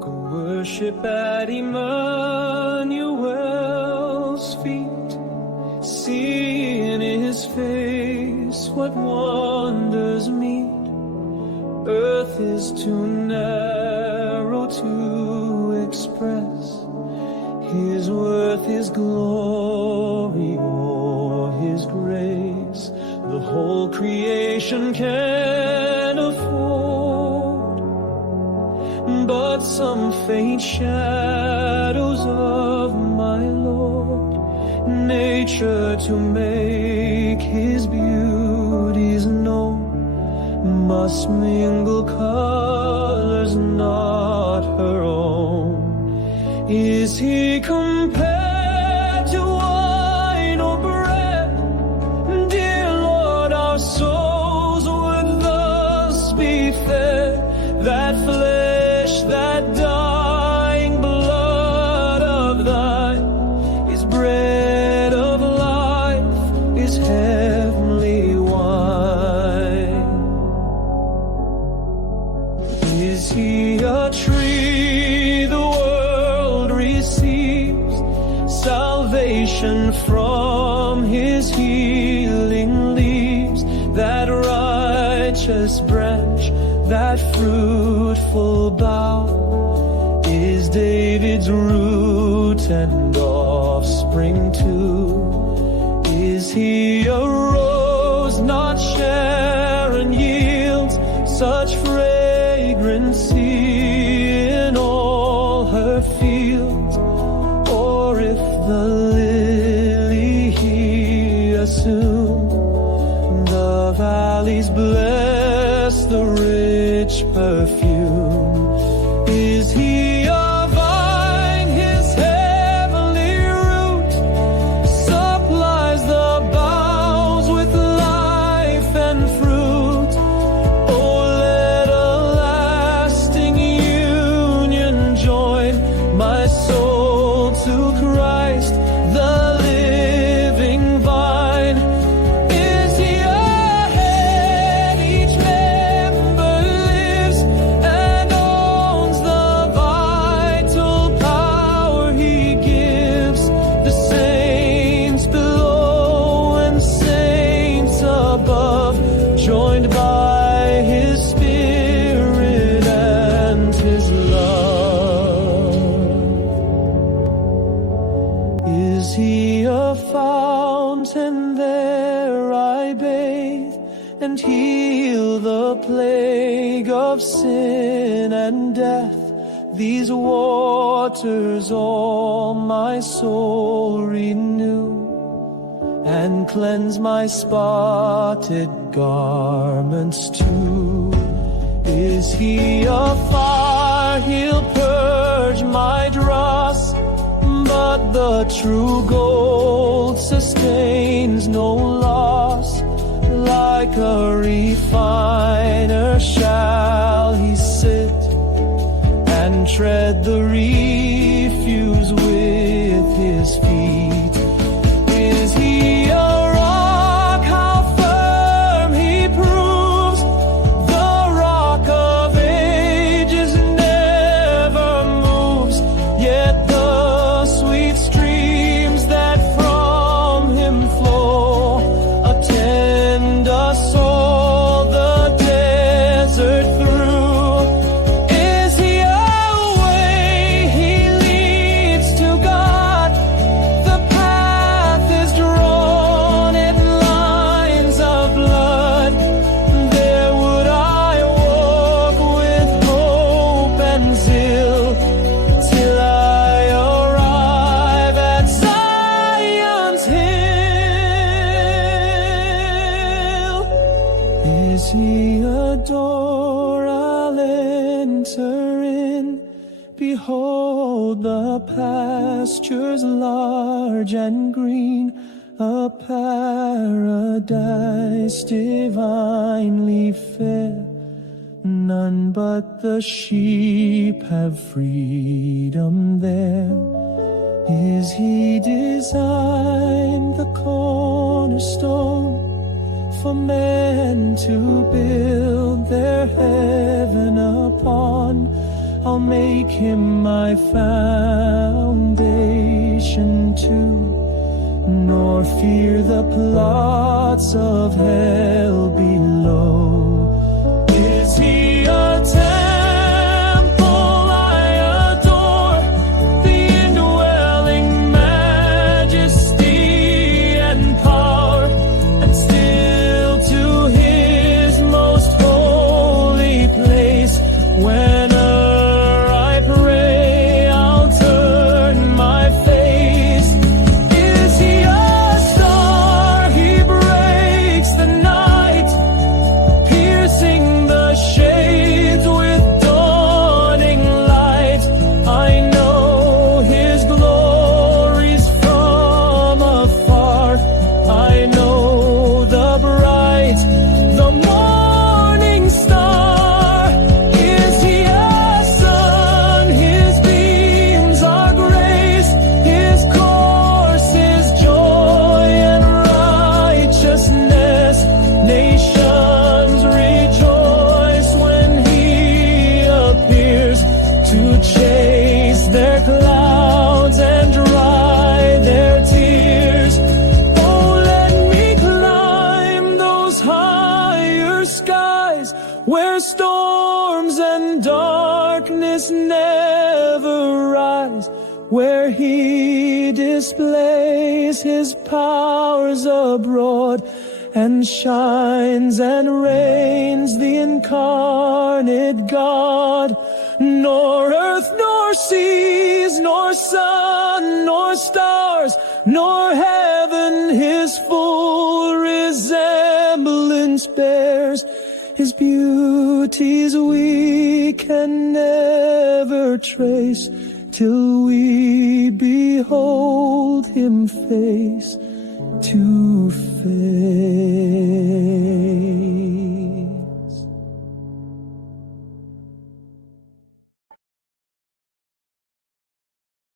Go worship at Emmanuel's feet. See in his face what wonders meet. Earth is too narrow to express his worth, his glory, or his grace. The whole creation can afford but some faint shadows of my Lord. Nature to make his beauties known must mingle colors not her own. Is he compared to wine or bread? Dear Lord, our souls would thus be fed. That flesh, that dying blood of thine is bread of life, is heavenly wine. Is he a tree the world receives salvation from his healing leaves? That righteous branch, that fruitful bough, is David's root and offspring too. Is he a rose not Sharon yields such fragrancy in all her fields? Or if the lily he assumed, the valleys bless the rich perfume. Is he a vine, his heavenly root supplies the boughs with life and fruit? Oh, let a lasting union join my soul to Christ, the living vine. Is he a head each member lives and owns the vital power he gives? The saints below and saints above, joined by his spirit and his love. Is he a fountain? There I bathe and heal the plague of sin and death. These waters all my soul renew and cleanse my spotted garments too. Is he a fire? He'll purge my dross, but the true gold sustains no loss. Like a refiner shall he sit and tread the refuse with his feet. Is he a rock? How firm he proves! The rock of ages never moves, yet the sweet streams that from him flow attend us all the desert through. Is he a way he leads to God? The path is drawn in lines of blood. There would I walk with hope and zeal till I arrive at Zion's hill. Is he a door I'll enter in? Behold the pastures large and green, a paradise divinely fair. None but the sheep have freedom there. Is he designed the cornerstone for men to build their heaven upon? I'll make him my foundation too, nor fear the plots of hell below. Is he a temple I adore, the indwelling majesty and power, and still to his most holy place, whene'er I pray, I'll turn my face. Is he a star? He breaks the night, piercing the shades with dawning light. I know his glories from afar. I know the bright, the morning star. Is he a sun? His beams are grace, his course is joy and righteousness. Nations rejoice when he appears to chase their clouds and dry their tears. Oh, let me climb those higher skies where storms and darkness never rise, where he displays his powers abroad and shines and reigns the incarnate God. Nor earth, nor seas, nor sun, nor stars, nor heaven his full resemblance bears. His beauties we can never trace, till we behold him face to face.